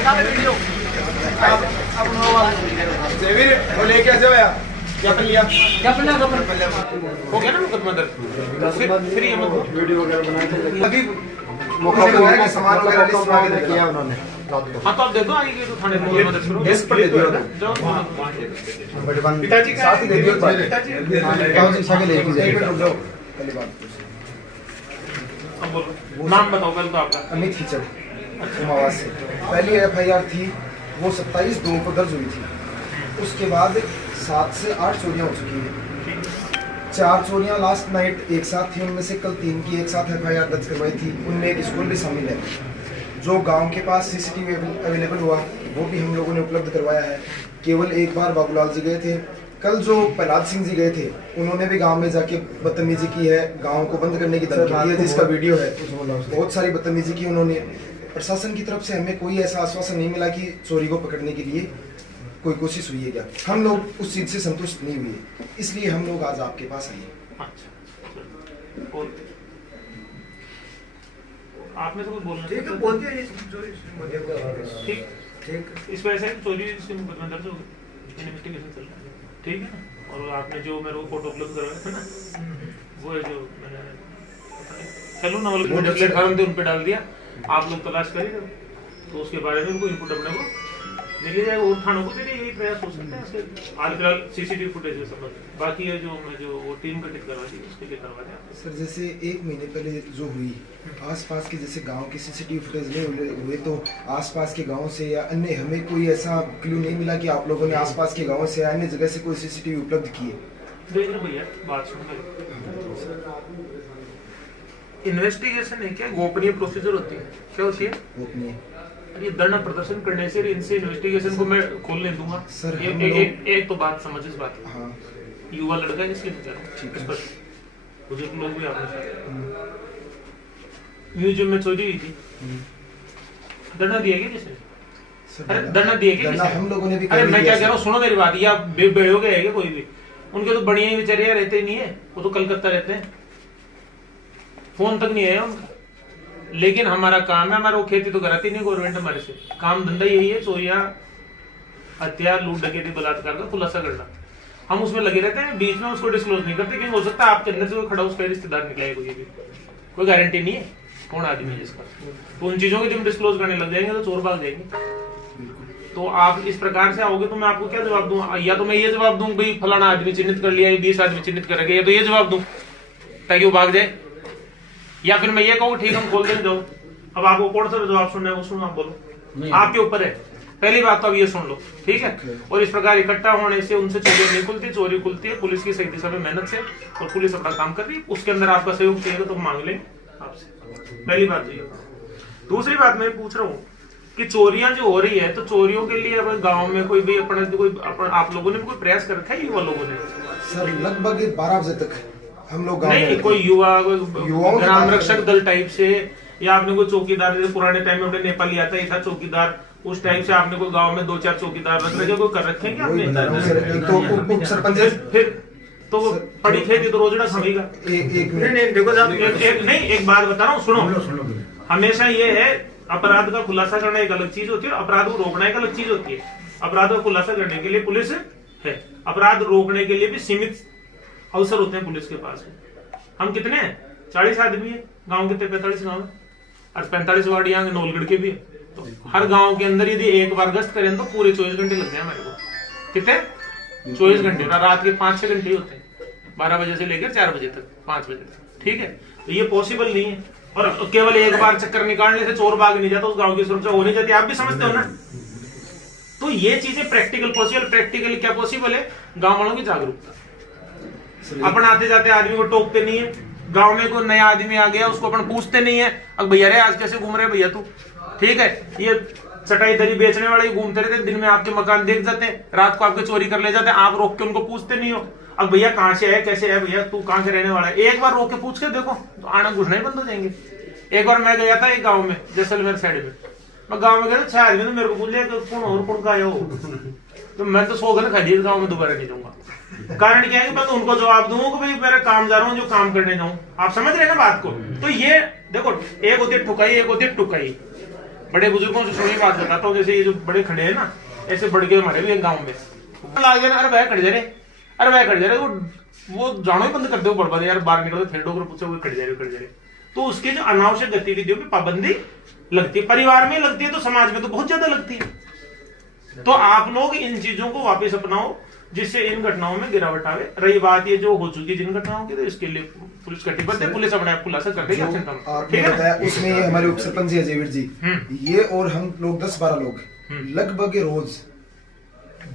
Video वो लेके ऐसे होया क्या कर लिया हो गया ना मुकदमा दर्ज फ्री वीडियो वगैरह बनाए अभी मौका पे सामान वगैरह लिस्ट बना के किया उन्होंने। हाँ तो आप दे दो आगे तो थाने में मदद करो लिस्ट पर दे दियो ना बड़े बन पिताजी का साथ दे दियो पिताजी गांव शिक्षा के लेके जाइए जाओ पहली बात अब बोलो नाम बताओ पहले तो आपका अमित खिचड़ उमावास से पहली एफआईआर थी वो 27/2 को दर्ज हुई थी। उसके बाद 7 से 8 चोरियां हो चुकी हैं। 4 चोरियां लास्ट नाइट एक साथ थी, उनमें से कल 3 की एक साथ एफआईआर दर्ज करवाई थी। उनमें एक स्कूल भी शामिल है। जो गांव के पास सीसीटीवी अवेलेबल हुआ वो भी हम लोगों ने उपलब्ध करवाया है। केवल एक बार बाबूलाल जी गए थे। कल जो प्रहलाद सिंह जी गए थे उन्होंने भी गांव में जाके बदतमीजी की है, गांव को बंद करने की धमकी दी है जिसका वीडियो है। बहुत सारी बदतमीजी की उन्होंने। प्रशासन की तरफ से हमें कोई ऐसा आश्वासन नहीं मिला कि चोरी को पकड़ने के लिए कोई कोशिश हुई है क्या। हम लोग उस चीज से संतुष्ट नहीं हुए, इसलिए हम लोग आज आपके पास आए। आपने तो कुछ बोलना ठीक है बोल दिया ये ठीक ठीक इस वजह से चोरी से मुकदमा दर्ज हो गया, इन्वेस्टिगेशन चल रहा है ठीक है ना। और आपने जो मेरे को फोटो उपलब्ध करवाया था ना वो है जो मैंने चलो ना वाले प्लेटफॉर्म थे उन पे डाल दिया। आप लोग तलाश करिए तो उसके बारे में उनको इनपुट अपने को मिल ही जाएगा और थानों को देने यही प्रयास हो सकता है। हाल फिलहाल सीसीटीवी फुटेज से संबंध बाकी है जो वो टीम गठित करवा दी उसके लिए करवा दें। सर जैसे 1 महीने पहले जो हुई आसपास के जैसे गांव के सीसीटीवी फुटेज नहीं हुए तो आसपास के गांव से या अन्य हमें कोई ऐसा क्लू नहीं मिला कि आप लोगों ने आसपास के गांव से या अन्य जगह से कोई सीसीटीवी उपलब्ध किए। देख रहे भैया बात सुन इन्वेस्टिगेशन है क्या गोपनीय प्रोसीजर होती है क्या होती है गोपनीय। ये धरना प्रदर्शन करने से इनसे इन्वेस्टिगेशन को मैं खोलने दूंगा सर। एक तो बात समझ इस बात हाँ युवा लड़का है इसलिए कह रहा हूँ बुजुर्ग लोग भी आपने म्यूजियम में चोरी हुई थी धरना दिया गया किसने? अरे धरना दिया गया हम लोगों ने भी। अरे मैं क्या कह रहा हूँ सुनो मेरी बात या बेड़ो गए कोई भी उनके तो बढ़िया बेचारे रहते नहीं है वो तो कलकत्ता रहते हैं फोन तक नहीं आया उनका। लेकिन हमारा काम है हमारा वो खेती तो कराती नहीं गवर्नमेंट हमारे से काम धंधा यही है चोरियां हत्या लूट डकैती बलात्कार का खुलासा करना। हम उसमें लगे रहते हैं बीच में उसको डिस्क्लोज नहीं करते क्योंकि हो सकता है आपके अंदर से कोई खड़ा उसका रिश्तेदार निकले कोई गारंटी नहीं है कौन आदमी है जिसका। तो उन चीजों की जब डिस्क्लोज करने लग जाएंगे तो चोर भाग जाएंगे। तो आप इस प्रकार से आओगे तो मैं आपको क्या जवाब दूं? या तो मैं ये जवाब दूं भाई फलाना आदमी चिन्हित कर लिया 20 आदमी चिन्हित करेंगे या तो ये जवाब दूं ताकि वो भाग जाए या फिर मैं ये कहूँ ठीक हम खोल दें जाओ। अब आपको कौन सा जवाब सुनना है वो सुनो आप बोलो आपके ऊपर है। पहली बात तो अब ये सुन लो ठीक है। और इस प्रकार इकट्ठा होने से उनसे चोरी नहीं खुलती चोरी खुलती है पुलिस की सही दिशा में मेहनत से और पुलिस अपना काम कर रही है उसके अंदर आपका सहयोग चाहिए तो मांग लें आपसे। पहली बात तो ये। दूसरी बात मैं पूछ रहा हूँ कि चोरियां जो हो रही है तो चोरियों के लिए अपने गाँव में कोई भी अपना आप लोगों ने कोई प्रयास कर रखा है युवा लोगों ने? सर लगभग 12 बजे तक हम लोग नहीं कोई युवा ग्राम रक्षक दल टाइप से या आपने कोई चौकीदार पुराने टाइम में अपने नेपाली आता ही था चौकीदार उस टाइप से आपने कोई गांव में 2-4 चौकीदार रख रखे कोई कर रखे हैं क्या आपने? तो सरपंच फिर तो पड़ी खेती तो रोजड़ा खाएगा। एक मिनट देखो नहीं एक बात बता रहा हूँ सुनो। हमेशा ये है अपराध का खुलासा करना एक अलग चीज होती है अपराध को रोकना एक अलग चीज होती है। अपराध का खुलासा करने के लिए पुलिस है अपराध रोकने के लिए भी सीमित अवसर होते हैं पुलिस के पास। हम कितने हैं 40 आदमी है गांव के 45 गांव और 45 वार्ड यहाँ नौलगढ़ के भी है। तो हर गांव के अंदर यदि एक बार गश्त करें तो पूरे 24 घंटे लग जाए मेरे को। कितने 24 घंटे और रात के 5-6 घंटे होते हैं 12 बजे से लेकर 4 बजे तक 5 बजे तक ठीक है। तो ये पॉसिबल नहीं है और केवल एक बार चक्कर निकालने से चोर भाग नहीं जाता उस गाँव की सुरक्षा हो नहीं जाती आप भी समझते हो ना। तो ये चीजें प्रैक्टिकल पॉसिबल प्रैक्टिकली क्या पॉसिबल है गाँव वालों की जागरूकता। अपन आते जाते आदमी को टोकते नहीं है गांव में कोई नया आदमी आ गया उसको अपन पूछते नहीं है अब भैया रे आज कैसे घूम रहे भैया तू ठीक है। ये चटाई दरी बेचने वाले घूमते रहते दिन में आपके मकान देख जाते हैं रात को आपके चोरी कर ले जाते हैं आप रोक के उनको पूछते नहीं हो अब भैया कहाँ से है कैसे है भैया तू कहाँ से रहने वाला है। एक बार रोक के पूछ के देखो तो आना घुसना ही बंद हो जाएंगे। एक बार मैं गया था एक गाँव में जैसलमेर साइड में मैं गाँव में गया 6 आदमी तो मेरे को पूछ लिया कौन और कौन का है तो मैं तो 100 घंटे खरीद गाँव में दोबारा नहीं जाऊंगा। कारण क्या है कि मैं तो उनको जवाब दूंगा कि भाई मेरा काम जा रहा हूँ जो काम करने जाऊँ। आप समझ रहे हैं ना बात को। तो ये देखो एक होती है ठुकाई एक होती है टुकाई। बड़े बुजुर्गों से सुनी बात बताता हूँ, जैसे ये जो बड़े खड़े हैं ना, ऐसे बढ़ के हमारे भी एक गाँव में लाग जाना, अरे भाई खड़े जा रहे, अरे भाई खड़े जा रहे, वो जानो ही बंद कर दो, बर्बाद यार बाहर निकलो फेडो कर पूछो, वो खड़े जा रहे। तो उसके जो अनावश्यक गतिविधियों में पाबंदी लगती है, परिवार में लगती है तो समाज में तो बहुत ज्यादा लगती है। तो आप लोग इन चीजों को वापस अपनाओ जिससे इन घटनाओं में गिरावट आवे। रही बात ये जो हो चुकी जिन घटनाओं की, तो इसके लिए पुलिस कटिबद्ध है, पुलिस अपने आप खुलासा कर देगी। आपने बताया उसमें हमारे उप सरपंच जी अजयवीर जी, ये और हम लोग 10-12 लोग लगभग रोज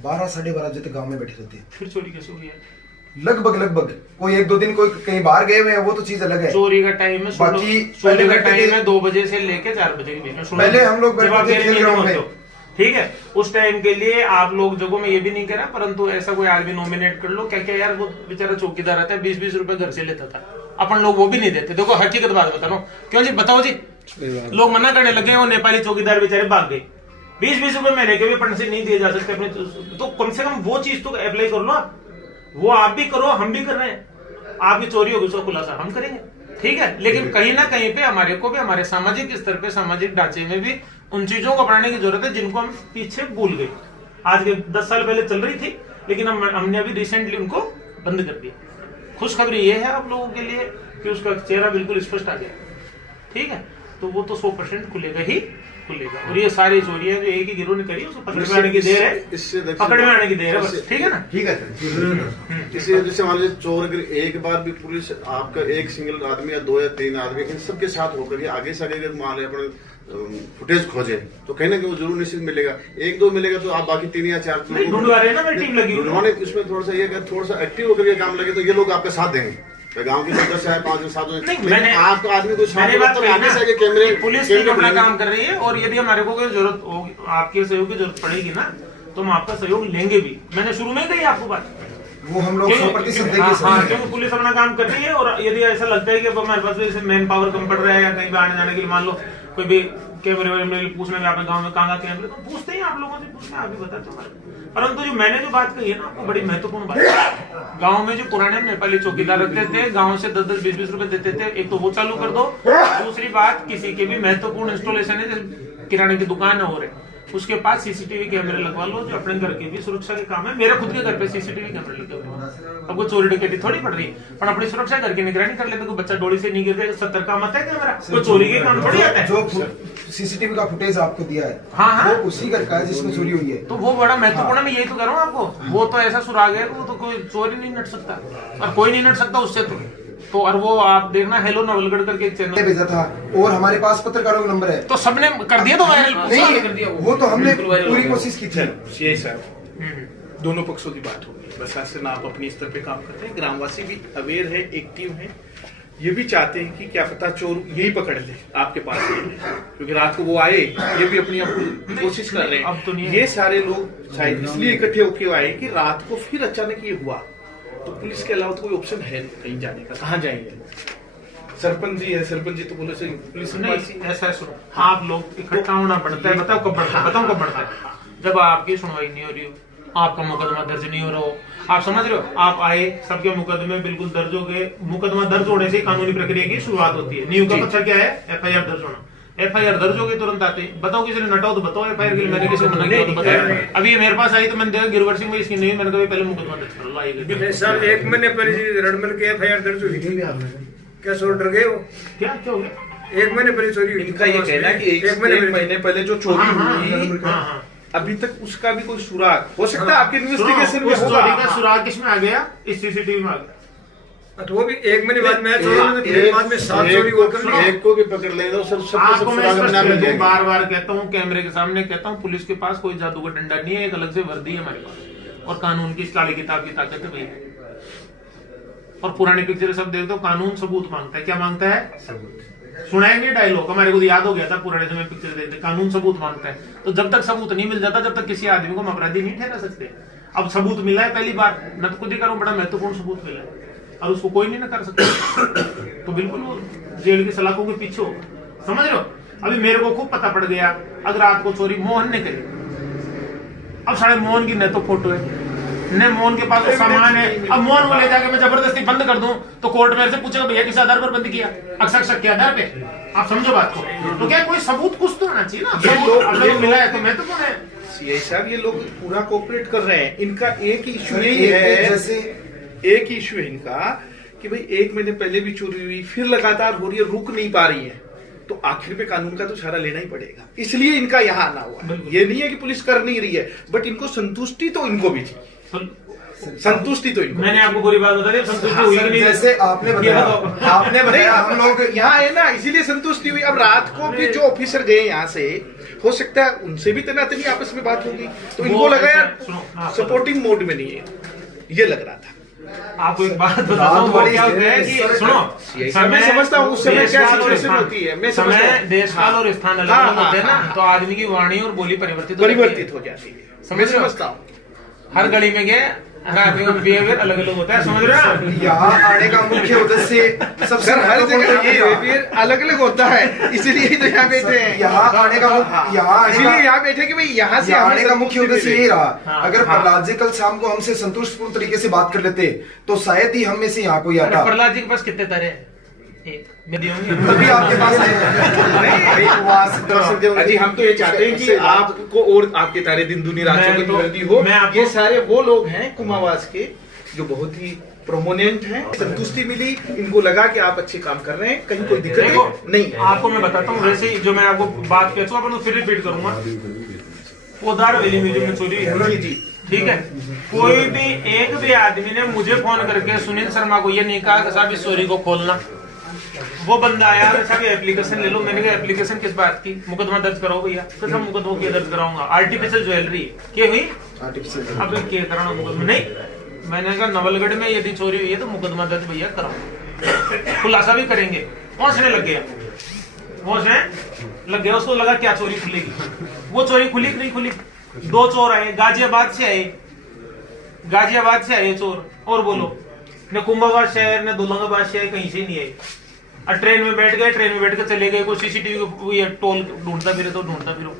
12 साढ़े 12 बजे तक गाँव में बैठे रहते हैं। फिर चोरी कैसे हुई है? लगभग कोई 1-2 दिन कोई कहीं बाहर गए हुए हैं, वो तो चीज अलग है। चोरी का टाइम है, बाकी चोरी का टाइम है 2 बजे से लेके 4 बजे के बीच में। पहले हम लोग बैठे थे खेल ग्राउंड में, ठीक है, उस टाइम के लिए आप लोग जगहों में ये भी नहीं करा, परंतु ऐसा कोई आदमी नॉमिनेट कर लो। क्या क्या यार, वो बेचारा चौकीदार रहता है, 20-20 रुपए घर से लेता था, अपन लोग वो भी नहीं देते। देखो हकीकत बात बता रहा हूँ, क्यों जी बताओ जी, लोग मना करने लगे, वो नेपाली चौकीदार बेचारे भाग गए। 20-20 रुपए महीने के भी फंड से नहीं दिए जा सकते अपने, तो कम से कम वो चीज तो अप्लाई कर लो आप, वो आप भी करो, हम भी कर रहे हैं। आपकी चोरी होगी उसका खुलासा हम करेंगे, ठीक है। लेकिन कहीं ना कहीं पे हमारे को भी हमारे सामाजिक स्तर पे, सामाजिक ढांचे में भी उन चीजों को अपनाने की जरूरत है जिनको हम पीछे भूल गए। आज के 10 साल पहले चल रही थी, लेकिन हमने अभी रिसेंटली उनको बंद कर दिया। खुशखबरी ये है आप लोगों के लिए कि उसका चेहरा बिल्कुल स्पष्ट आ गया, ठीक है। तो वो तो 100% खुलेगा ही खुलेगा। और ये सारी चोरियां जो एक ही गिरोह ने करी, उसको पकड़ में आने की देर है, इससे पकड़ में आने की देर है बस, ठीक है ना। ठीक है सर। इसे जैसे मान लीजिए चोर अगर एक बार भी पुलिस आपका एक सिंगल आदमी या 2 या 3 आदमी इन सबके साथ होकर ये आगे से आगे अगर मान लिया अपने फुटेज खोजे तो कहीं ना कहीं वो जरूर निश्चित मिलेगा। 1-2 मिलेगा तो आप बाकी 3 या 4 ढूंढवा रहे हैं ना, मेरी टीम लगी। उन्होंने इसमें थोड़ा सा ये अगर थोड़ा सा एक्टिव होकर ये काम लगे तो ये लोग आपका साथ देंगे। गांव के 10 है 5 7 मैंने आपका आदमी को मैंने बात कही ना, कैमरे पुलिस भी अपना काम कर रही है, और यदि हमारे को कोई जरूरत होगी, आपके सहयोग की जरूरत पड़ेगी ना, तो हम आपका सहयोग लेंगे भी। मैंने शुरू में कही आपको बात, वो हम लोग 100% देंगे। हाँ, क्योंकि पुलिस अपना काम कर रही है। और यदि ऐसा लगता है कि अब हमारे पास मैन पावर कम पड़ रहा है, या कहीं भी आने जाने के लिए मान लो कोई भी कैमरे वैमरे पूछने में, आपके गांव में कहाँ कैमरे, तो पूछते हैं आप लोगों से, पूछते हैं, आप भी बताते हैं। परंतु जो मैंने जो बात कही है ना, आपको बड़ी महत्वपूर्ण बात है। गांव में जो पुराने नेपाली चौकीदार रखते थे, गांव से 10-10 20-20 रुपए देते थे, एक तो वो चालू कर दो। दूसरी बात, किसी के भी महत्वपूर्ण इंस्टॉलेशन है, जैसे किराने की दुकान हो रही, उसके पास सीसीटीवी कैमरे लगवा लो, जो अपने घर की भी सुरक्षा के काम है। मेरे खुद के घर पे सीसीटीवी कैमरे लगे हुए हैं, अब कोई चोरी डकैती थोड़ी पड़ रही, पर अपनी सुरक्षा करके निगरानी कर लेते। कोई बच्चा डोली से नहीं गिरते, 70 का मत है कैमरा, कोई चोरी के काम थोड़ी आता है। जो सीसीटीवी का फुटेज आपको दिया है, हाँ, वो उसी घर का है जिसमें चोरी हुई है, तो वो बड़ा महत्वपूर्ण है। मैं यही तो कह रहा हूँ आपको, वो तो ऐसा सुराग है, वो तो कोई चोरी नहीं नट सकता, और कोई नहीं नट सकता उससे। तो और वो आप देखना, हेलो नवलगढ़ करके एक चैनल भेजा था, और हमारे पास पत्रकारों का नंबर है, तो सबने कर दिया, तो वायरल कर दिया। वो तो हमने पूरी कोशिश की थी। यही सर, दोनों पक्षों की बात होगी। बस शासन आप अपने स्तर पे काम करते हैं, ग्रामवासी भी अवेयर है, एक्टिव है, ये भी चाहते हैं कि क्या पता चोर यही पकड़ ले आपके पास, क्योंकि रात को वो आए, ये भी अपनी कोशिश कर रहे अब तो नहीं हैं। है। ये सारे लोग शायद इसलिए इकट्ठे होके आए कि रात को फिर अचानक ये हुआ, तो पुलिस के अलावा तो कोई ऑप्शन है नहीं कहीं जाने का, कहाँ जाएंगे। सरपंच जी है, सरपंच जी तो पुलिस नहीं, ऐसा सुनो, आप लोग इकट्ठा होना पड़ता है। बताओ कब बढ़ता है, बताओ कब बढ़ता है, जब आपकी सुनवाई नहीं हो रही हो, आपका मुकदमा दर्ज नहीं हो रहा हो, आप समझ रहे हो, आप आए, सबके मुकदमे बिल्कुल दर्ज हो गए। मुकदमा दर्ज होने से कानूनी प्रक्रिया की शुरुआत होती है। नींव का पत्थर क्या है? FIR दर्ज होना। FIR दर्ज हो गई, तुरंत आते हैं, बताओ किसी ने नटाओ तो बताओ FIR के लिए, मैंने किसी को मना किया तो बताया। अभी ये मेरे पास आई तो मैंने देखा गिरवर सिंह में इसकी नहीं, मैंने कहा पहले मुकदमा दर्ज कर लो, आइएगा साहब। 1 महीने पहले रणमल के FIR दर्ज हुई थी, क्या चोर डर गए वो? क्या हो गया? 1 महीने पहले चोरी हुई। इनका ये कहना है कि 1 महीने पहले जो चोरी हुई, हाँ, अभी तक उसका भी कोई सुराग हो सकता है आपके इन्वेस्टिगेशन में उस होगा। चोरी का सुराग किसमें आ गया? इस सीसीटीवी में आ गया। तो वो भी 1 महीने बाद में चोरी, बाद में 7 चोरी होकर एक को भी पकड़ लेना, आपको मैं सब बार बार कहता हूँ, कैमरे के सामने कहता हूँ, पुलिस के पास कोई जादू का डंडा नहीं है, एक अलग से वर्दी है हमारे पास, और कानून की काली किताब की ताकत है भैया। और पुरानी पिक्चर सब देखते हो, कानून सबूत मांगता है। क्या मांगता है? सबूत। सुनाएंगे डायलॉग, हमारे को याद हो गया था पुराने समय पिक्चर देखते, कानून सबूत मांगता है। तो जब तक सबूत नहीं मिल जाता, जब तक किसी आदमी को हम अपराधी नहीं ठहरा सकते। अब सबूत मिला है पहली बार, न तो खुद ही करो, बड़ा महत्वपूर्ण सबूत मिला है, और उसको कोई नहीं ना कर सकता, तो बिल्कुल वो जेल की सलाखों के पीछे हो, समझ रहे हो। अभी मेरे को खूब पता पड़ गया, अगर रात को चोरी मोहन ने करी, अब साढ़े मोहन की न तो फोटो है, न मोहन के पास वो सामान है, अब मोहन को ले जाके मैं जबरदस्ती बंद कर दूं तो कोर्ट मेरे से पूछेगा भैया किस आधार पर बंद किया, अक्सर शक के आधार पे। आप समझो बात को, तो क्या कोई सबूत कुछ तो होना चाहिए ना, सबूत अगर मिला है तो महत्वपूर्ण है। सीआई साहब ये लोग पूरा कोऑपरेट कर रहे हैं, इनका एक इशू यही है, जैसे एक इशू है इनका कि भाई 1 महीने पहले भी चोरी हुई, फिर लगातार हो रही है, रुक नहीं पा रही है, तो आखिर पे कानून का तो सहारा लेना ही पड़ेगा, इसलिए इनका यहाँ आना हुआ है। ये नहीं है कि पुलिस कर नहीं रही है, बट इनको संतुष्टि तो इनको भी चाहिए, संतुष्टि तो इनको। मैंने आपको बुरी बात बता दी, संतुष्टि हुई कि नहीं? जैसे आपने बताया हम लोग यहाँ है ना, इसीलिए संतुष्टि हुई। अब रात को भी जो ऑफिसर गए यहाँ से, हो सकता है उनसे भी तनातनी आपस में बात होगी, तो इनको लगा यार सपोर्टिंग मोड में नहीं है, ये लग रहा था। आपको एक बात बताता हूँ, क्या होता है कि सुनो, मैं समझता हूँ उस समय क्या सिचुएशन होती है, मैं समझता हूँ देश काल और स्थान अलग अलग होते हैं ना, तो आदमी की वाणी और बोली परिवर्तित हो जाती है, मैं समझता हूँ। हर गली में गए हर आदमी का बिहेवियर अलग अलग होता है, समझ रहे हैं आप? यहाँ आने का मुख्य उद्देश्य सबसे हर जगह ये बिहेवियर अलग अलग होता है, इसीलिए ही तो यहाँ बैठे हैं। यहाँ आने का इसीलिए यहाँ बैठे कि भाई यहाँ से आने का मुख्य उद्देश्य यही रहा। हाँ, अगर प्रहलाद जी कल शाम को हमसे संतुष्टपूर्ण तरीके से बात कर लेते तो शायद ही हम में से यहाँ कोई आता। प्रहलाद जी के पास कितने तारे हैं? तभी आपके पास अजी हम तो ये चाहते हैं कि आपको और आपके तारे दिन दुनी रातों की बुलंदी हो। ये सारे वो लोग हैं कुमावास के जो बहुत ही प्रोमोनेंट हैं, संतुष्टि मिली, इनको लगा कि आप अच्छे काम कर रहे हैं, कहीं कोई दिक्कत नहीं। आपको मैं बताता हूँ, वैसे ही जो मैं आपको बात कहता हूँ फिर रिपीट करूंगा, पोदार वैली म्यूजियम में चोरी है जी, ठीक है। कोई भी एक भी आदमी ने मुझे फोन करके सुनील शर्मा को ये नहीं कहा कि साहब इस चोरी को खोलना। वो बंदा आया, अच्छा एप्लीकेशन ले लो, मैंने कहा एप्लीकेशन किस बात की, मुकदमा दर्ज कराओ भैया, तो सब मुकदमा क्या दर्ज कराऊंगा, आर्टिफिशियल ज्वेलरी क्या हुई, अब क्या कराना मुकदमा नहीं। मैंने कहा नवलगढ़ में यदि चोरी हुई है तो मुकदमा दर्ज भैया कराओ, खुलासा भी करेंगे। पहुंचने लग गया, पहुंचने लग गया, उसको लगा क्या चोरी खुलेगी, वो चोरी खुली कि नहीं खुली। 2 चोर आए, गाजियाबाद से आए, गाजियाबाद से आए चोर, और बोलो न कुंभाबाद शहर न दुलंगाबाद शहर कहीं से नहीं आए। और ट्रेन में बैठ गए, ट्रेन में बैठ कर चले गए, कोई सीसीटीवी टोल ढूंढता फिरे तो ढूंढता फिरो।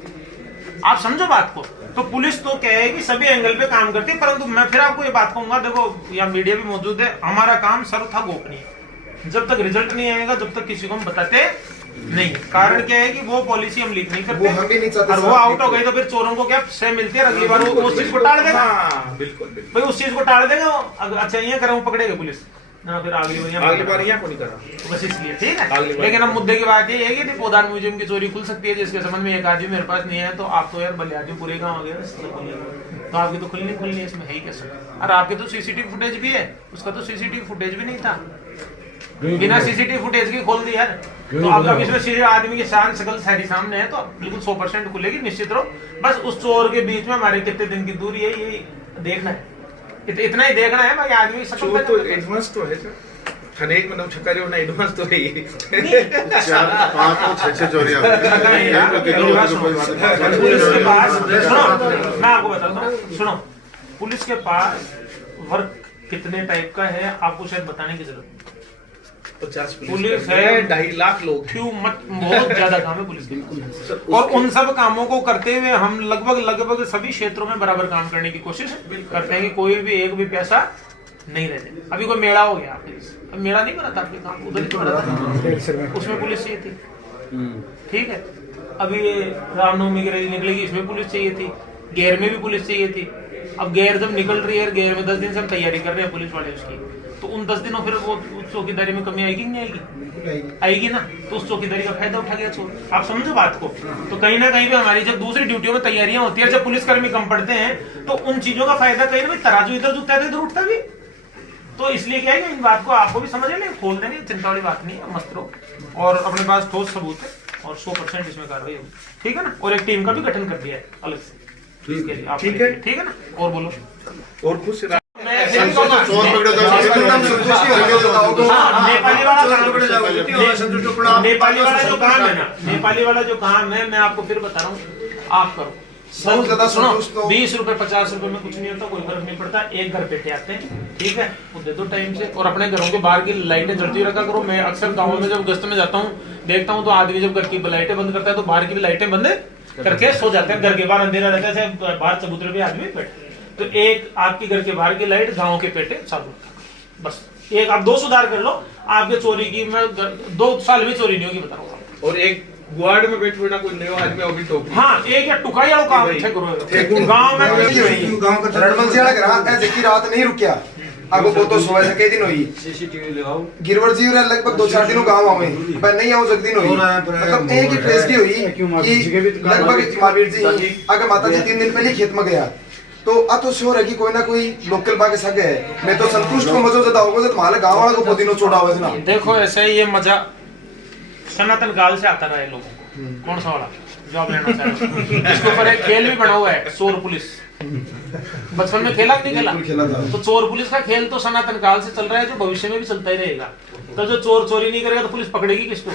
आप समझो बात को, तो पुलिस तो क्या है कि सभी एंगल पे काम करती है, परंतु मैं फिर आपको ये बात कहूंगा, देखो यहाँ मीडिया भी मौजूद है, हमारा काम सर्वथा गोपनीय, जब तक रिजल्ट नहीं आएगा जब तक किसी को हम बताते नहीं। कारण क्या है कि वो पॉलिसी हम लीक नहीं करते, वो हम भी नहीं चाहते, और वो आउट हो गई तो फिर चोरों को क्या सह मिलती है, अगली बार वो उस चीज को टाल देगा। बिल्कुल भाई उस चीज को टाल देगा, अच्छा ये करा पकड़ेगा पुलिस ना, फिर अगली बार यहाँ को नहीं करा, बस इसलिए, ठीक है। लेकिन अब मुद्दे की बात ये है कि पोदार म्यूजियम की चोरी खुल सकती है, जिसके संबंध में एक आदमी मेरे पास नहीं है, तो आप तो यार बलियाजी पूरे गाँव गया, तो आपकी तो खुलनी खुलनी है, इसमें है ही कैसे। और आपके तो सीसीटीवी फुटेज भी है, उसका तो सीसीटीवी फुटेज भी नहीं था, बिना सीसीटीवी फुटेज की खोल दी यार। तो अब इसमें सीधे आदमी की शान शकल सारी सामने है, तो बिल्कुल 100% खुलेगी, निश्चित रहो। बस उस चोर के बीच में हमारे कितने दिन की दूरी है ये देखना है, इतना ही देखना है। बाकी आदमी चोर तो एडवांस तो है सर, खनेक मतलब छकारी होना एडवांस तो है ये। 4-5 चोरियां पुलिस के पास, सुनो मैं आपको बताता हूँ, सुनो पुलिस के पास वर्क कितने टाइप का है आपको शायद बताने की जरूरत। 50 पुलिस है, 2.5 लाख लोग, बहुत ज्यादा काम है पुलिस के, और उन सब कामों को करते हुए हम लगभग सभी क्षेत्रों में बराबर काम करने की कोशिश करते हैं कि कोई भी एक भी पैसा नहीं रहने। अभी कोई मेला हो गया, अब मेला नहीं बना था आपके काम, उधर ही तो बना था, उसमें पुलिस चाहिए थी, ठीक है। अभी रामनवमी की रैली निकलेगी, इसमें पुलिस चाहिए थी, गैर में भी पुलिस चाहिए थी। अब गैर जब निकल रही है, गैर में 10 दिन से हम तैयारी कर रहे हैं पुलिस वाले उसकी, तो उन 10 दिनों फिर वो चौकीदारी में कमी आएगी नहीं आएगी, आएगी ना, तो उस चौकीदारी का फायदा उठा गया चोर। आप समझो बात को, तो कहीं ना कहीं भी हमारी जब दूसरी ड्यूटियों में तैयारियां होती है, जब पुलिसकर्मी कम पड़ते हैं, तो उन चीजों का फायदा कहीं ना कहीं तराजू इधर झुकता है इधर उठता भी। तो इसलिए क्या है कि इन बात को आपको भी समझ लें, खोल देंगे, चिंता वाली बात नहीं है, मस्त रहो, और अपने पास ठोस सबूत है और 100% इसमें कार्रवाई होगी, ठीक है ना। और एक टीम का भी गठन कर दिया है अलग से, ठीक है, ठीक है ना। और बोलो, और खुश नेपाली वाला जो काम है ना, नेपाली वाला जो काम है, मैं आपको फिर बता रहा हूँ, आप करो। सुनो, 20 रुपए 50 रुपए में कुछ नहीं होता, कोई फर्क नहीं पड़ता। एक घर बैठे आते हैं, ठीक है, वो दे दो टाइम से, और अपने घरों के बाहर की लाइटें जलती रखा करो। मैं अक्सर गाँव में जब गश्त में जाता हूँ, देखता हूँ तो आदमी जब घर की लाइटें बंद करता है तो बाहर की भी लाइटें बंद करके सो जाते हैं। घर के बाहर अंधेरा रहता है, बाहर चबूतरे पे आदमी बैठे, तो एक आपके घर के बाहर की लाइट, गांव के पेटे चालू रखा, बस एक आप 2 सुधार कर लो, आपके चोरी की मैं 2 साल में चोरी नहीं होगी, बता रहा हूँ। और एक गुआड़ में बैठ ना कोई नया आदमी होगी टोपी। हाँ, एक या टुकाई वाला काम थे करो गांव में। रणमल सियाड़ा ग्राहक है जिसकी रात नहीं रुकिया, अब वो तो सुबह से कई दिन हुई सीसीटीवी लगाओ। गिरवर जी और लगभग 2-4 दिनों गाँव आवे पर नहीं आऊँ जग दिन हुई, मतलब एक ही ट्रेस की हुई कि लगभग महावीर जी अगर माता जी 3 दिन पहले खेत में गया तो तो श्योर है कि कोई ना कोई लोकल बागे सगे है। मैं तो संतुष्ट को मजो ज्यादा होगा जब हमारे गाँव वाला को बहुत दिनों छोड़ा हुआ है ना। देखो ऐसे ये मजा सनातन काल से आता रहा है लोगों को। कौन सा वाला जो आप लेना चाह रहे हो? इसके ऊपर एक खेल भी बना हुआ है, चोर पुलिस। बचपन में खेला नहीं खेला? तो चोर पुलिस का खेल तो सनातन काल से चल रहा है, जो भविष्य में भी चलता ही रहेगा। तो जो चोर चोरी नहीं करेगा तो पुलिस पकड़ेगी किसको?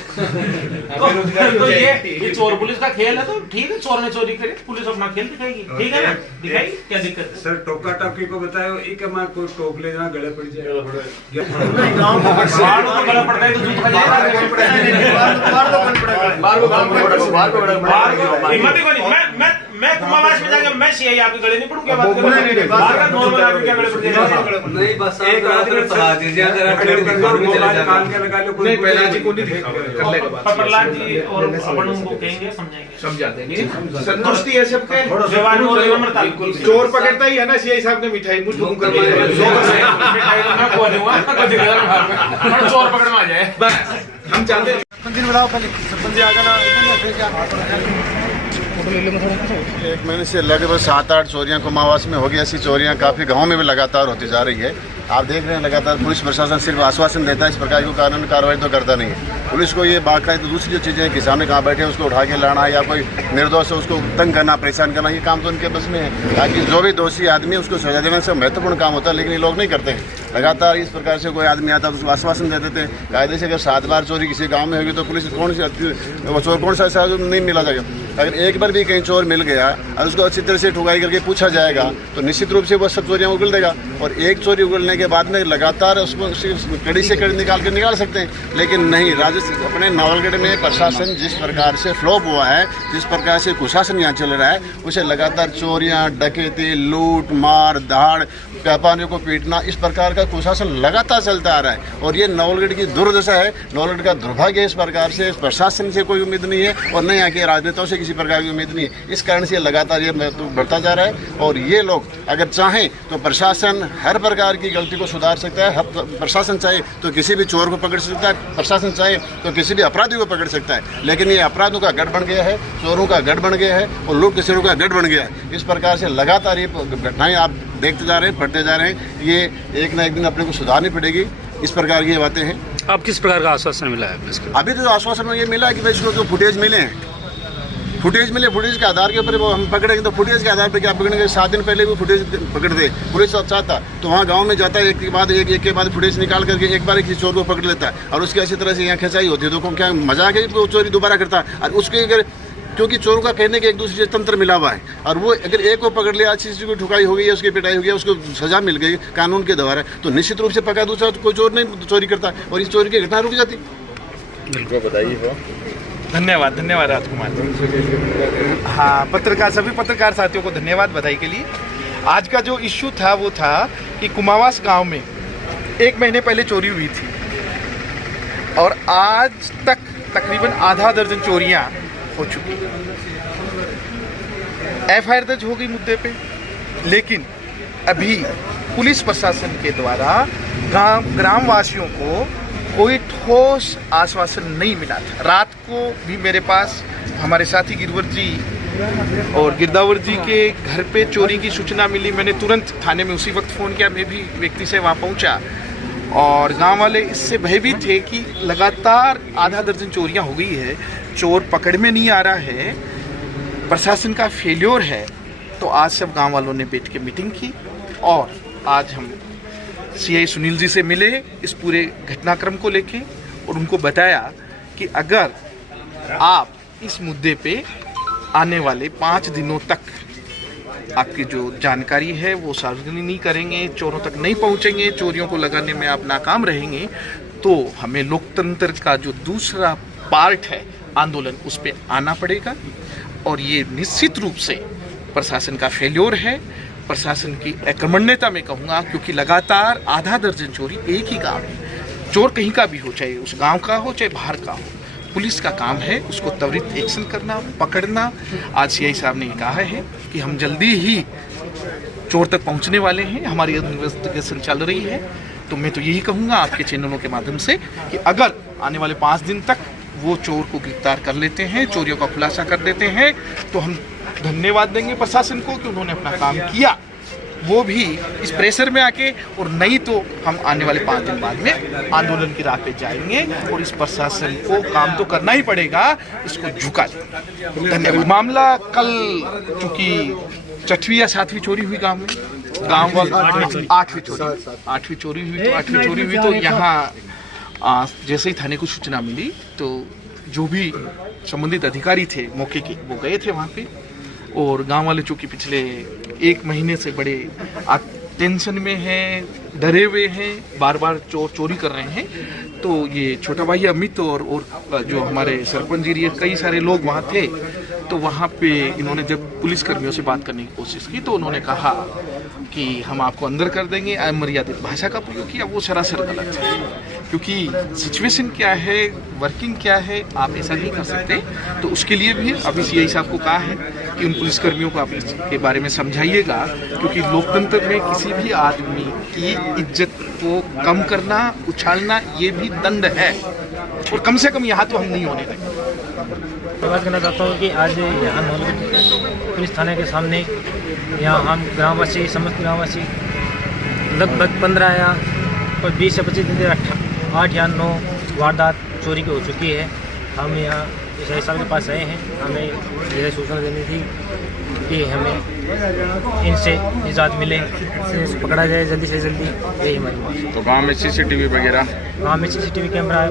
तो ये चोर पुलिस का खेल है, तो ठीक है, चोर ने चोरी करी, पुलिस अपना खेल दिखाएगी, ठीक है ना? दिखाएगी, क्या दिक्कत है? सर टोका टाकी को बताओ, एक मैं कोई टोक ले जाना गले पड़ जाए, गला पड़ता है तो जूत खा जाएगा। मैं कुमावास में जाके मैं सीआई आपके गले नहीं पड़ूंगा, बात कर रहे हैं नॉर्मल आदमी क्या गले पड़ जाएगा? नहीं बस एक आदमी सलाह दीजिए, जरा कान के लगा लो, नहीं पहला जी को नहीं दिखाओ, कर लेगा बात। प्रहलाद जी और अपन उनको कहेंगे, समझाएंगे, समझा देंगे। संतुष्टि है सबके। जवान और नम्रता। चोर पकड़ता ही है ना, सीआई साहब ने मिठाई मुझ को कर मैं को दूंगा, चोर पकड़ में आ जाए। हम चाहते हैं एक महीने से लगभग 7-8 चोरियां कुमावास में हो गई। ऐसी चोरियां काफ़ी गाँव में भी लगातार होती जा रही है। आप देख रहे हैं लगातार पुलिस प्रशासन सिर्फ आश्वासन देता है, इस प्रकार की कानूनी कार्रवाई तो करता नहीं है। पुलिस को ये बाकायदा दूसरी जो चीज़ें हैं, किसान कहाँ बैठे उसको उठा के लाना या कोई निर्दोष है उसको तंग करना, परेशान करना, ये काम तो उनके बस में है। ताकि जो भी दोषी आदमी है उसको सजा देना से महत्वपूर्ण काम होता है, लेकिन ये लोग नहीं करते हैं। लगातार इस प्रकार से कोई आदमी आता है उसको आश्वासन दे देते हैं। कायदे से अगर 7 बार चोरी किसी गाँव में होगी तो पुलिस कौन सी वो चोर कौन सा ऐसा नहीं मिला जाएगा। अगर एक बार भी कहीं चोर मिल गया और उसको अच्छी तरह से ठुकाई करके पूछा जाएगा तो निश्चित रूप से वो सब चोरियाँ उगल देगा। और एक चोरी उगलने के बाद में लगातार उसको कड़ी से कड़ी निकाल सकते हैं, लेकिन नहीं। राजस्थान अपने नवलगढ़ में प्रशासन जिस प्रकार से फ्लॉप हुआ है, जिस प्रकार से कुशासन यहाँ चल रहा है, उसे लगातार चोरियाँ, डकैती, लूट मार धाड़, व्यापारियों को पीटना, इस प्रकार का कुशासन लगातार चलता आ रहा है। और ये नवलगढ़ की दुर्दशा है, नवलगढ़ का दुर्भाग्य। इस प्रकार से प्रशासन से कोई उम्मीद नहीं है और न यहाँ के राजनेताओं से किसी प्रकार की उम्मीद नहीं है। इस कारण से लगातार ये बढ़ता जा रहा है। और ये लोग अगर चाहें तो प्रशासन हर प्रकार की गलती को सुधार सकता है। प्रशासन चाहे तो किसी भी चोर को पकड़ सकता है, प्रशासन चाहे तो किसी भी अपराधी को पकड़ सकता है। लेकिन ये अपराधों का गढ़ बन गया है, चोरों का गढ़ बन गया है और लूट किसानों का गढ़ बन गया है। इस प्रकार से लगातार ये घटनाएं आप देखते जा रहे हैं, बढ़ते जा रहे हैं। ये एक ना एक दिन अपने को सुधारनी पड़ेगी। इस प्रकार की बातें हैं। अब किस प्रकार का आश्वासन मिला है इसके? अभी तो आश्वासन में ये मिला है कि भाई इसको जो फुटेज मिले हैं, फुटेज के आधार के ऊपर वो हम पकड़ेंगे। तो फुटेज के आधार पर क्या पकड़ेंगे? 7 दिन पहले वो फुटेज पकड़ दे पुलिस चाहता तो वहाँ गांव में जाता है, एक के बाद फुटेज निकाल करके एक बार किसी चोर को पकड़ लेता है और उसकी अच्छी तरह से यहाँ खिंचाई होती है। तो क्या मजाक है वो चोरी दोबारा करता है? और उसके अगर क्योंकि चोरों का कहने के एक दूसरे से तंत्र मिला हुआ है और वो अगर एक को पकड़ लिया, अच्छी चीज़ को ठुकाई हो गई है, उसकी पिटाई हो गई, उसको सजा मिल गई कानून के द्वारा, तो निश्चित रूप से पक्का दूसरा कोई चोर नहीं चोरी करता और इस चोरी की घटना रुक जाती। बिल्कुल बताइए। धन्यवाद राजकुमार। हाँ, सभी पत्रकार साथियों को धन्यवाद बधाई के लिए। आज का जो इश्यू था वो था कि कुमावास गांव में 1 महीने पहले चोरी हुई थी और आज तक तकरीबन आधा दर्जन चोरियां हो चुकी। एफआईआर दर्ज हो गई मुद्दे पे, लेकिन अभी पुलिस प्रशासन के द्वारा ग्रामवासियों को कोई ठोस आश्वासन नहीं मिला था। रात को भी मेरे पास हमारे साथी गिरवर जी और गिरदावर जी के घर पे चोरी की सूचना मिली। मैंने तुरंत थाने में उसी वक्त फ़ोन किया, मैं भी व्यक्ति से वहाँ पहुँचा और गांव वाले इससे भयभीत थे कि लगातार आधा दर्जन चोरियां हो गई है, चोर पकड़ में नहीं आ रहा है, प्रशासन का फेल्योर है। तो आज सब गांव वालों ने बैठ के मीटिंग की और आज हम सीआई सुनील जी से मिले इस पूरे घटनाक्रम को लेके और उनको बताया कि अगर आप इस मुद्दे पे आने वाले 5 दिनों तक आपकी जो जानकारी है वो सार्वजनिक नहीं करेंगे, चोरों तक नहीं पहुंचेंगे, चोरियों को लगाने में आप नाकाम रहेंगे, तो हमें लोकतंत्र का जो दूसरा पार्ट है आंदोलन, उस पर आना पड़ेगा। और ये निश्चित रूप से प्रशासन का फेल्योर है। प्रशासन की अकर्मण्यता में कहूँगा, क्योंकि लगातार आधा दर्जन चोरी एक ही गांव में, चोर कहीं का भी हो, चाहे उस गांव का हो चाहे बाहर का हो, पुलिस का काम है उसको त्वरित एक्शन करना, पकड़ना। आज सीआई साहब ने कहा है कि हम जल्दी ही चोर तक पहुंचने वाले हैं, हमारी इन्वेस्टिगेशन चल रही है। तो मैं तो यही कहूँगा आपके चैनलों के माध्यम से कि अगर आने वाले 5 दिन तक वो चोर को गिरफ्तार कर लेते हैं, चोरियों का खुलासा कर देते हैं, तो हम धन्यवाद देंगे प्रशासन को कि उन्होंने अपना काम किया, वो भी इस प्रेशर में आके। और नहीं तो हम आने वाले 5 दिन बाद में आंदोलन की राह पे जाएंगे और इस प्रशासन को काम तो करना ही पड़ेगा, इसको झुका देंगे। धन्यवाद। मामला कल चूंकि 6वीं या 7वीं चोरी हुई गांव में, गांव वाले 8वीं चोरी हुई, तो 8वीं चोरी हुई तो यहाँ जैसे ही थाने को सूचना मिली तो जो भी संबंधित अधिकारी थे मौके के वो गए थे वहाँ पे। और गांव वाले चूँकि पिछले 1 महीने से बड़े टेंशन में हैं, डरे हुए हैं, बार बार चोरी कर रहे हैं, तो ये छोटा भाई अमित और जो हमारे सरपंच जी, कई सारे लोग वहाँ थे। तो वहाँ पे इन्होंने जब पुलिसकर्मियों से बात करने की कोशिश की तो उन्होंने कहा कि हम आपको अंदर कर देंगे, अमर्यादित भाषा का प्रयोग किया। वो सरासर गलत है, क्योंकि सिचुएशन क्या है, वर्किंग क्या है, आप ऐसा नहीं कर सकते। तो उसके लिए भी अभी सीआई साहब को कहा है कि उन पुलिसकर्मियों को आप इसके बारे में समझाइएगा, क्योंकि लोकतंत्र में किसी भी आदमी की इज्जत को कम करना, उछालना, ये भी दंड है। और कम से कम यहाँ तो हम नहीं होने देंगे। बात करना चाहता हूँ कि आज यहाँ पुलिस थाने के सामने यहाँ हम ग्रामवासी, समस्त ग्रामवासी लगभग 15 या 20 या 25 दिन 8 या 9 वारदात चोरी की हो चुकी है। हम यहाँ सीआई साहब के पास आए हैं, हमें यह सूचना देनी थी कि हमें इनसे निजात मिले, इनसे पकड़ा जाए जल्दी से जल्दी, यही हमारी मांग। तो गांव में सीसीटीवी वगैरह, गाँव में सीसीटीवी कैमरा है,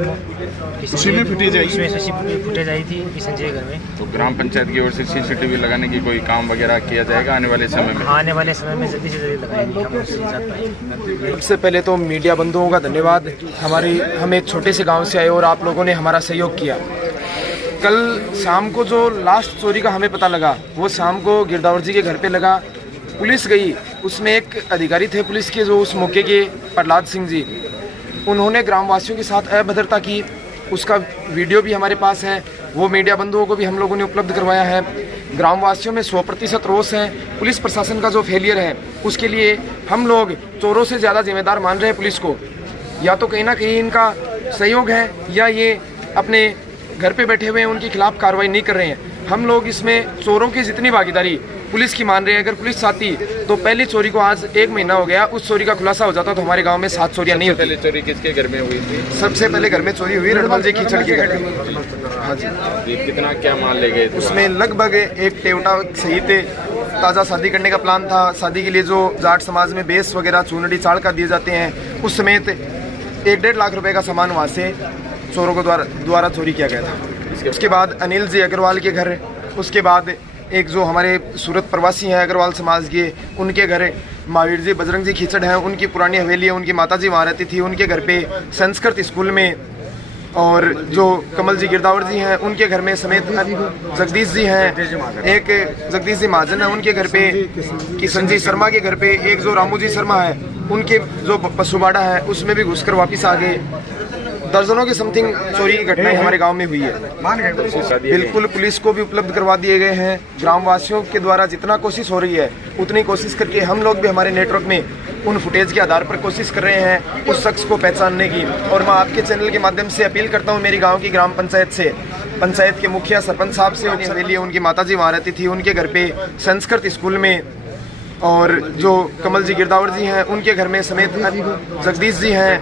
उसमें फुटेज आई, इसमें फुटेज आई थी कि संजय घर में। तो ग्राम पंचायत की ओर से सीसीटीवी लगाने की कोई काम वगैरह किया जाएगा आने वाले समय में? आने वाले समय में जल्दी से जल्दी लगाएंगे, हम उससे निजात पाएंगे। सबसे पहले तो मीडिया बंधुओं का धन्यवाद। हम एक छोटे से गाँव से आए और आप लोगों ने हमारा सहयोग किया। कल शाम को जो लास्ट चोरी का हमें पता लगा, वो शाम को गिरदावर जी के घर पे लगा। पुलिस गई, उसमें एक अधिकारी थे पुलिस के जो उस मौके के, प्रहलाद सिंह जी, उन्होंने ग्रामवासियों के साथ अभद्रता की। उसका वीडियो भी हमारे पास है, वो मीडिया बंधुओं को भी हम लोगों ने उपलब्ध करवाया है। ग्रामवासियों में 100% रोष है। पुलिस प्रशासन का जो फेलियर है उसके लिए हम लोग चोरों से ज़्यादा जिम्मेदार मान रहे हैं पुलिस को। या तो कहीं ना कहीं इनका सहयोग है या ये अपने घर पे बैठे हुए हैं, उनके खिलाफ कार्रवाई नहीं कर रहे हैं। हम लोग इसमें चोरों की जितनी भागीदारी पुलिस की मान रहे हैं। अगर पुलिस चाहती तो पहली चोरी को, आज 1 महीना हो गया, उस चोरी का खुलासा हो जाता तो हमारे गांव में 7 चोरियां नहीं होती। पहले चोरी किसके घर में हुई थी? सबसे पहले घर में चोरी हुई रणमल जी कीचड़ के घर में। हाँ जी। कितना क्या माल ले गए थे? उसमें लगभग एक टेवटा सही थे। ताज़ा शादी करने का प्लान था। शादी के लिए जो जाट समाज में बेस वगैरह चूनड़ी चाड़ का दिए जाते हैं, उस समेत 1-1.5 लाख रुपए का सामान वहाँ से चोरों को द्वारा चोरी किया गया था। उसके बाद अनिल जी अग्रवाल के घर, उसके बाद एक जो हमारे सूरत प्रवासी हैं अग्रवाल समाज के, उनके घर महावीर जी बजरंग जी खीचड़ हैं, उनकी पुरानी हवेली है, उनकी माता जी वहाँ रहती थी, उनके घर पे संस्कृत स्कूल में। और जो कमल जी गिरदावर जी हैं उनके घर में, समेत जगदीश जी हैं, एक जगदीश जी महाजन है उनके घर पे, किशन जी शर्मा के घर पे, एक जो रामू जी शर्मा है उनके जो पशुबाड़ा है उसमें भी घुसकर वापस आ गए। दर्जनों की समथिंग चोरी की घटनाएं हमारे गांव में हुई है। बिल्कुल पुलिस को भी उपलब्ध करवा दिए गए हैं। ग्रामवासियों के द्वारा जितना कोशिश हो रही है उतनी कोशिश करके हम लोग भी हमारे नेटवर्क में उन फुटेज के आधार पर कोशिश कर रहे हैं उस शख्स को पहचानने की। और मैं आपके चैनल के माध्यम से अपील करता हूँ मेरी गाँव की ग्राम पंचायत से, पंचायत के मुखिया सरपंच साहब से, उनकी हवेली, उनकी माता जी वहाँ रहती थी, उनके घर पे संस्कृत स्कूल में। और जो कमल जी गिरदावर जी हैं उनके घर में, समेत जगदीश जी हैं,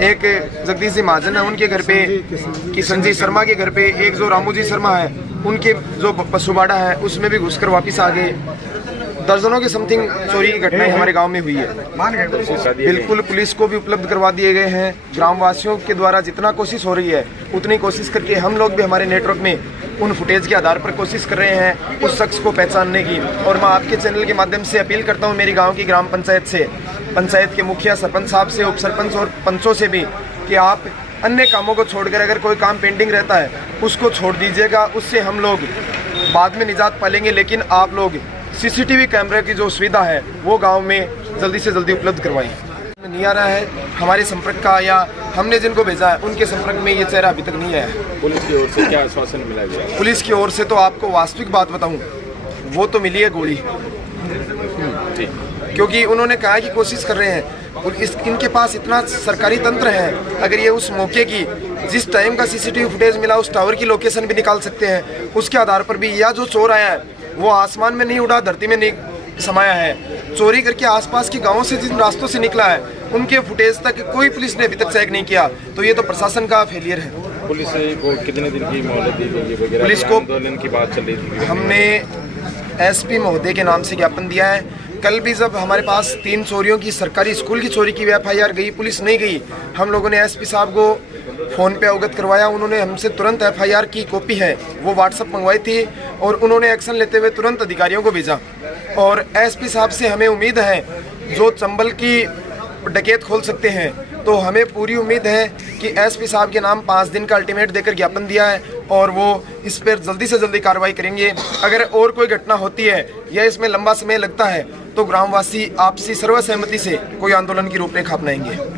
एक जगदीश जी महाजन है उनके घर पे, किशन जी शर्मा के घर पे, एक जो रामू जी शर्मा है उनके जो पशुबाड़ा है उसमें भी घुसकर वापस आ गए। दर्जनों की समथिंग चोरी की घटनाएं हमारे गांव में हुई है। बिल्कुल पुलिस को भी उपलब्ध करवा दिए गए हैं। ग्रामवासियों के द्वारा जितना कोशिश हो रही है उतनी कोशिश करके हम लोग भी हमारे नेटवर्क में उन फुटेज के आधार पर कोशिश कर रहे हैं उस शख्स को पहचानने की। और मैं आपके चैनल के माध्यम से अपील करता हूँ मेरी गाँव की ग्राम पंचायत से, पंचायत के मुखिया सरपंच साहब से, उप सरपंच और पंचों से भी, कि आप अन्य कामों को छोड़कर अगर कोई काम पेंडिंग रहता है उसको छोड़ दीजिएगा। उससे हम लोग बाद में निजात पालेंगे, लेकिन आप लोग सीसीटीवी कैमरे की जो सुविधा है वो गांव में जल्दी से जल्दी उपलब्ध करवाएं। नहीं आ रहा है हमारे संपर्क का, या हमने जिनको भेजा है उनके संपर्क में ये चेहरा अभी तक नहीं आया। पुलिस की ओर से क्या आश्वासन मिला गया? पुलिस की ओर से तो आपको वास्तविक बात बताऊं, वो तो मिली है गोली, क्योंकि उन्होंने कहा कि कोशिश कर रहे हैं और इनके पास इतना सरकारी तंत्र है, अगर ये उस मौके की जिस टाइम का सीसीटीवी फुटेज मिला उस टावर की लोकेशन भी निकाल सकते हैं, उसके आधार पर भी, या जो चोर आया है वो आसमान में नहीं उड़ा, धरती में नहीं समाया है, चोरी करके आसपास के गांवों से जिन रास्तों से निकला है उनके फुटेज तक कोई पुलिस ने अभी तक चेक नहीं किया, तो ये तो प्रशासन का फेलियर है। पुलिस को कितने दिन की मोहलत दी गई वगैरह? पुलिस को आंदोलन की बात चल रही थी, हमने एसपी महोदय के नाम से ज्ञापन दिया है। कल भी जब हमारे पास 3 चोरियों की, सरकारी स्कूल की चोरी की FIR गई, पुलिस नहीं गई, हम लोगों ने एसपी साहब को फ़ोन पे अवगत करवाया, उन्होंने हमसे तुरंत FIR की कॉपी है वो व्हाट्सएप मंगवाई थी और उन्होंने एक्शन लेते हुए तुरंत अधिकारियों को भेजा। और एसपी साहब से हमें उम्मीद है जो चंबल की डकैत खोल सकते हैं, तो हमें पूरी उम्मीद है कि एसपी साहब के नाम 5 दिन का अल्टीमेट देकर ज्ञापन दिया है और वो इस पर जल्दी से जल्दी कार्रवाई करेंगे। अगर और कोई घटना होती है या इसमें लंबा समय लगता है तो ग्रामवासी आपसी सर्वसहमति से कोई आंदोलन की रूपरेखा अपनाएंगे।